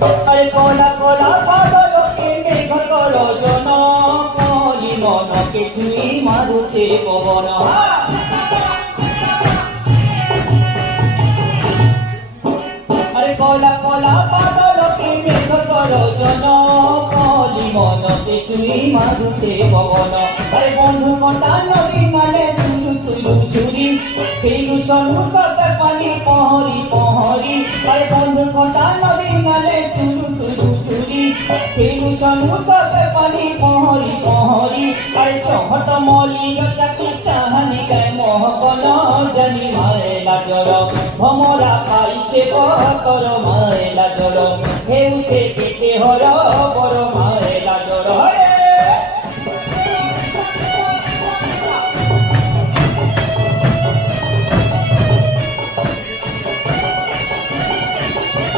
আরে কলা কলা বাদলকে মেঘ গর্জন কলি মনকে ছুঁই মারুছে পবন আরে কলা কলা বাদলকে মেঘ গর্জন কলি মনকে ছুঁই মারুছে পবন আরে বন্ধু কটা নদী মানে তুলু তুলু চুরি ফেলু চলু কত পানি পহরি পহরি আরে বন্ধু কটা নদী মানে তুলু তুলু চুরি ফেলু চলু কত পানি পহরি পহরি আরে চহট মলির চাকরি চাহানি গায় মহবন জানি মারে লাজর ভমরা খাইছে কতর মা